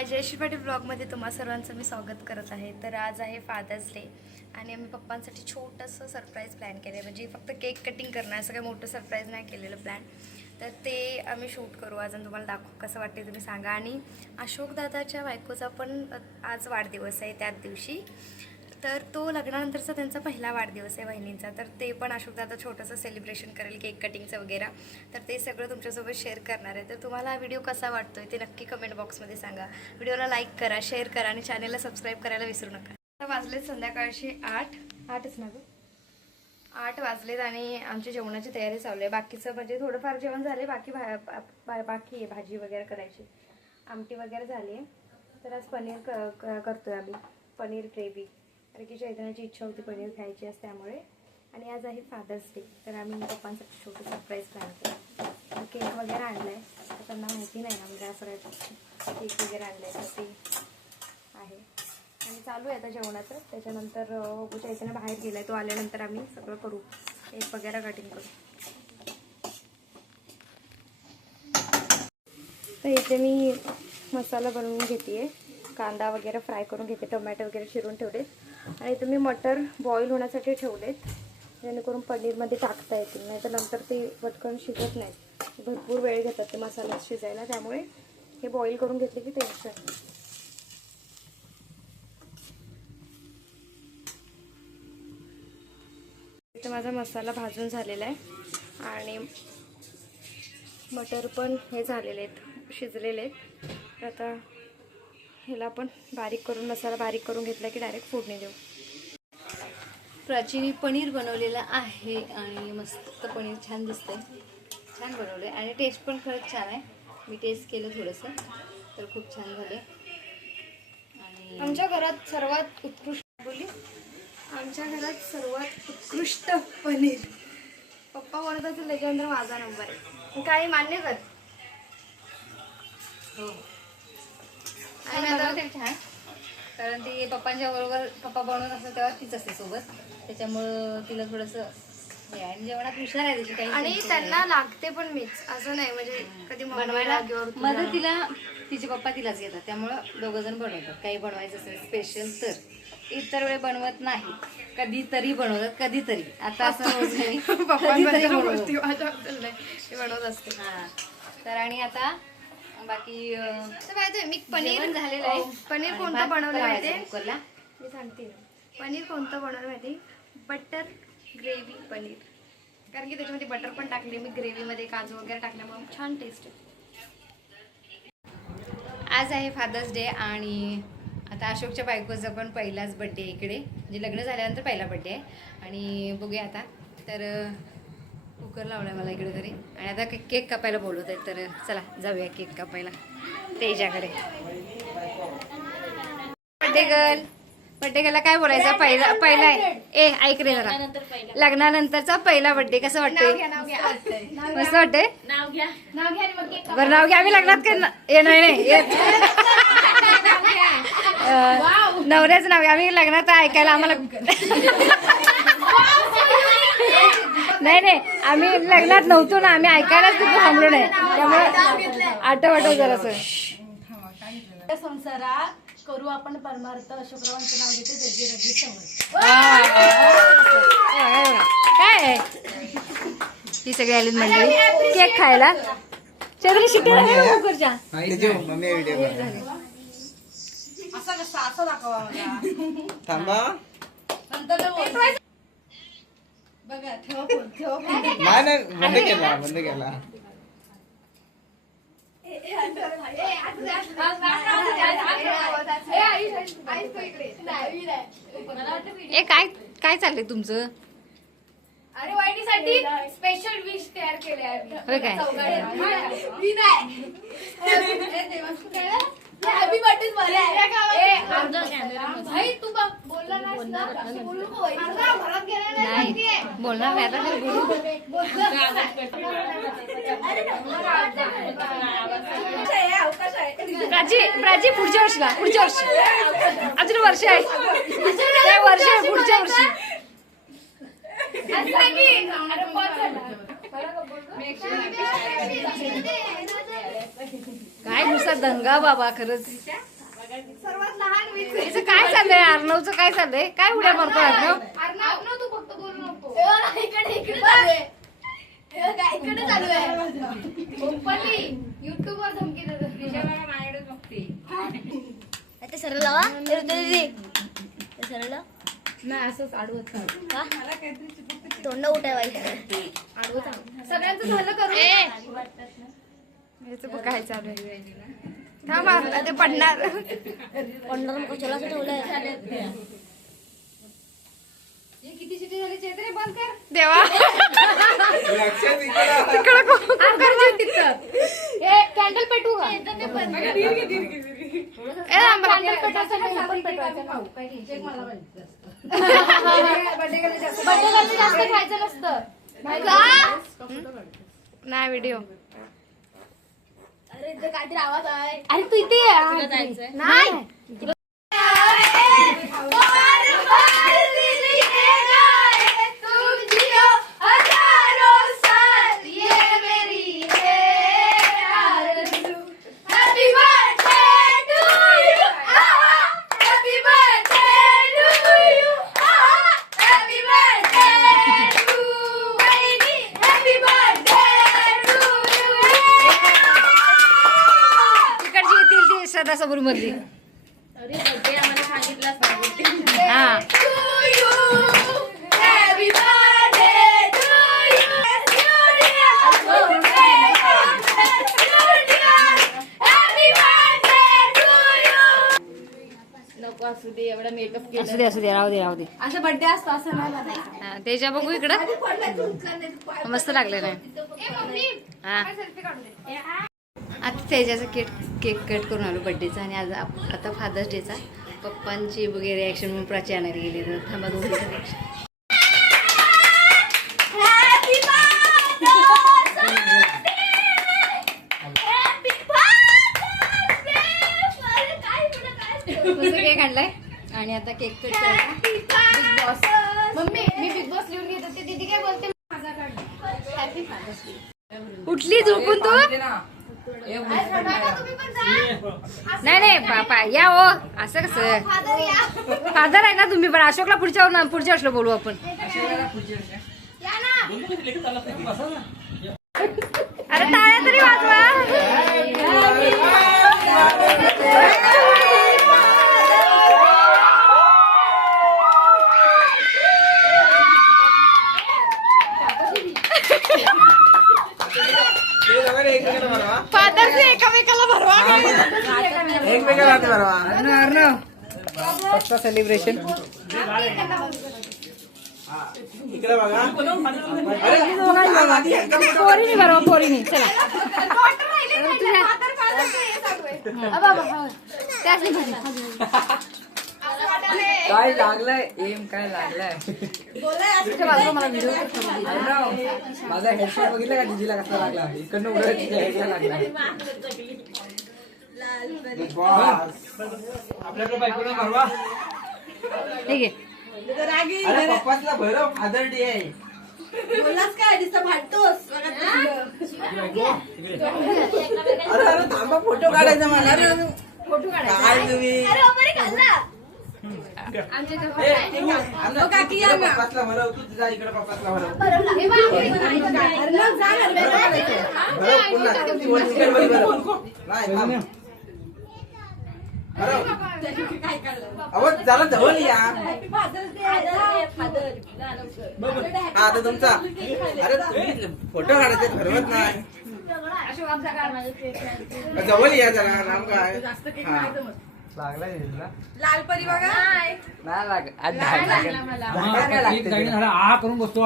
हाय, जयश्री पाटील ब्लॉगमध्ये तुम्हा सर्वांचं मी स्वागत करत आहे. तर आज आहे फादर्स डे आणि आम्ही पप्पांसाठी छोटंसं सरप्राईज प्लॅन केलं आहे. म्हणजे फक्त केक कटिंग करणं, असं काही मोठं सरप्राईज नाही केलेलं प्लॅन. तर ते आम्ही शूट करू आज आणि तुम्हाला दाखवू कसं वाटते तुम्ही सांगा. आणि अशोक दादाच्या बायकोचा पण आज वाढदिवस आहे त्याच दिवशी. तर तो लग्नानंतरचा त्यांचा पहिला वाढदिवस आहे बहिणींचा. तर ते पण अशोकदादा छोटंसं सेलिब्रेशन करेल, केक कटिंगचं वगैरे. तर ते सगळं तुमच्यासोबत शेअर करणार आहे. तर तुम्हाला हा व्हिडिओ कसा वाटतोय ते नक्की कमेंट बॉक्समध्ये सांगा. व्हिडिओला लाईक करा, शेअर करा आणि चॅनलला सबस्क्राईब करायला विसरू नका. आता वाजलेत संध्याकाळचे 8च ना गं, 8 वाजलेत आणि आमची जेवणाची तयारी चालू आहे. बाकीचं म्हणजे थोडंफार जेवण झाले, बाकी आहे भाजी वगैरे करायची, आमटी वगैरे झाली आहे. तर आज पनीर करतोय आम्ही, पनीर ग्रेव्ही. कारण की चैतन्याची इच्छा होती पनीर खायची असते त्यामुळे. आणि आज आहे फादर्स डे, तर आम्ही पप्पांसाठी छोटं सरप्राईज प्लॅन केलं. केक वगैरे आणलं आहे, तर त्यांना माहिती नाही ना म्हणजे असं केक वगैरे आणलं आहे, तर ते आहे. आणि चालू आहे आता जेवणाचं. त्याच्यानंतर चैतन्य बाहेर गेला आहे, तो आल्यानंतर आम्ही सगळं करू, केक वगैरे कटिंग करू. तर इथे मी मसाला बनवून घेते आहे, कांदा वगैरे फ्राय करून घेते, टोमॅटो वगैरे चिरून ठेवलेत. आणि तुम्ही मटर बॉईल होण्यासाठी ठेवलेत, जेणेकरून पनीरमध्ये टाकता येतील, नाही तर नंतर ते पटकन शिजत नाहीत, भरपूर वेळ घेतात ते मसाला शिजायला. त्यामुळे हे बॉईल करून घेतले की टेन्शन. इथं माझा मसाला भाजून झालेला आहे आणि मटर पण हे झालेले आहेत, शिजलेले आहेत. आता ह्याला पण बारीक करून मसाला बारीक करून घेतला की डायरेक्ट फोडणी देऊ. प्राचीने पनीर बनवलेलं आहे आणि मस्त पनीर छान दिसतंय, छान बनवलं आहे आणि टेस्ट पण खरंच छान आहे. मी टेस्ट केलं थोडंसं, तर खूप छान झालं. आणि आमच्या घरात सर्वात उत्कृष्ट आमच्या घरात सर्वात उत्कृष्ट पनीर पप्पा बनवत असेल त्याच्यानंतर माझा नंबर आहे. काही मान्य कर. हो, आणि आता छान, कारण ती पप्पांच्या बरोबर पप्पा बनवत असतात तेव्हा तीच असते सोबत, त्याच्यामुळं तिला थोडंसं हे आहे. जेवणात हुशार आहे त्याची काही. आणि त्यांना लागते पण मीच, असं नाही म्हणजे कधी बनवायला मदतीला तिचे पप्पा तिलाच घेतात, त्यामुळं दोघं जण बनवतात. काही बनवायचं असेल स्पेशल तर. इतर वेळे बनवत नाही, कधीतरी बनवतात, कधीतरी. आता असं बनवत असते. हां, तर आणि आता बाकी मी पनीर झालेलं आहे. पनीर कोणतं बनवलं माहिती कुकरला मी सांगते ना. पनीर कोणतं बनवलं माहिती, बटर ग्रेव्ही पनीर. कारण की त्याच्यामध्ये बटर पण टाकले मी ग्रेव्हीमध्ये, काजू वगैरे टाकल्यामुळे छान टेस्ट आहे. आज आहे फादर्स डे आणि आता अशोकच्या बायकोचा पण पहिलाच बड्डे इकडे, म्हणजे लग्न झाल्यानंतर पहिला बड्डे आहे. आणि बघूया आता. तर कुकर लावला मला इकडे तरी, आणि आता केक कापायला बोलवत आहेत. तर चला जाऊया केक कापायला तेजाकडे. बड्डे गर्ल, बड्डे गर्लला काय बोलायचं? पहिला आहे. ऐक रे जरा, लग्नानंतरचा पहिला बड्डे कसं वाटतंय? मस्त वाटतंय. बरं नाव घ्या. आम्ही लग्नात नाही नवऱ्याचं नाव घ्या. आम्ही लग्नात ऐकायला आम्हाला नाही आम्ही लग्नात नव्हतो ना, आम्ही ऐकायलाच तिथे थांबलो नाही, त्यामुळे आठव जरासं. संसारात करू आपण परमार्थ, अशोकरावांचं नाव घेते त्याची रगी समज. काय ती सगळी आली मंडळी केक खायला. चंद्र शिकला कुकरच्या असं दाखवा थांबा. बघा, ठेव नाही बंद केला. ए काय चाललंय तुमचं? अरे वाईटीसाठी स्पेशल विश तयार केले आहे. काय हॅपी बर्थडे भाई तू बोलला नाही बोलणार नाही आता. प्राची पुढच्या वर्षी अजून वर्ष आहे, पुढच्या वर्षी. काय नुसता दंगा बाबा खरंच. सर्वात लहान मीच आहे. याचं काय चाललंय अर्णवचं काय चाललंय काय उड्या मारतो अर्णव. अर्णव तू फक्त बोलू नको. इकडे चालू आहे. इकडे चालू आहे. ओपनली YouTube वर धमकी देतो. माझ्याकडे बघते. ते सरळ लावा ते सरळ लाव. नाही असंच आडवत का तोंड उठावायचं सगळ्यांचं झालं करू. याचं बघ काय चालू आहे. थांब आता ते पडणार. पडणार मग कशाला असं ठेवलंय. किती शिटी झाली चैत्रे बंद कर. देवा कॅन्डल पेटवू का. जास्त खायचं नसतं. नाही व्हिडिओ. अरे इथे काहीतरी आवाज आहे. अरे तू इथे ये. जायचंय नाही तिकडची येतील ती श्रद्धा सबूर मधली. अरे बर्थडे आम्हाला सांगितलंच नाही. हा नको असू दे एवढा मेकअप केला. असू दे असू दे राहू दे राहू दे. असं बर्थडे असतो असं नाही म्हणायचं. हा, तेजा बघू इकडं मस्त लागले नाही. हा आता तेजाचा केक कट करून आलो बर्थडेचा आणि आज आता फादर्स डेचा. पप्पांची वगैरे रिॲक्शन म्हणून प्राची आणायला गेली तर थांबा दोन रिॲक्शन. कसं केक आणलाय आणि आता केक कट करायचा. Big boss. मम्मी मी बिग बॉस लिहून घेत होते. दीदी काय बोलते माझा काढ. Happy Father's Day. उठली झोपून तू. तुम्ही पण जा. नाही नाही पापा या हो असं कसं. फादर या. फादर आहे ना तुम्ही पण. अशोकला पुढच्या वर्षला बोलू आपण. या ना. अरे टाळ्या तरी वाजवा. फादर्स डे एकामेकाला भरवा. एकमेकाला हात मारवा. सेलिब्रेशन. इकडे बघा. पोरीनी बरोबर पोरीनी चला. काय लागलंय एम काय लागलाय. माझा हेडफोन बघितला का डीजीला कसा लागला. इकडनं उडत हेडला लागला. आपल्याकडे बायकोला मारवा. ठीक आहे. अरे पप्पाचा भरव फादर डे आहे. बोललास काय दिसतं भांडतोस. अरे अरे थांबा फोटो काढायचा मला. अरे काय तुम्ही पप्पातला भरव. तू तुझा इकडे पप्पातला भरव. भरव पुन्हा. चिकन मध्ये भरव. नाही थांब. भरव. अहो जरा जवळ या. हा आता तुमचा. अरे तुम्ही फोटो काढायचे ठरवत नाही. जवळ या जरा. नाम काय. हा. लागलाय डीजीला. लाल परी बघा. नाही लाग आज काय लागेल. आ करून बसतो.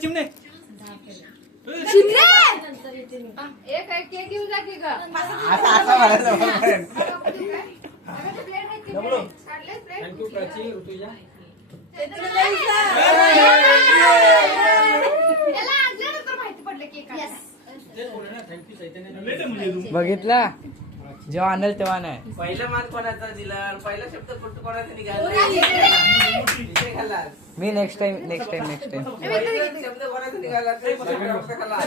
चिमणे एक केक घेऊन जा की ग. आता आता म्हणायचं. थँक्यू प्राची ऋतुजा. माहिती पडलं की थँक्यू चैतन्य. बघितला जेव्हा आणेल तेव्हा नाही. पहिला मान कोणाचा दिला पहिला शब्द कोणाचा निघाला विषय खाल्ला. मी नेक्स्ट टाइम शब्द कोणाचा निघाला ते मला खाल्ला.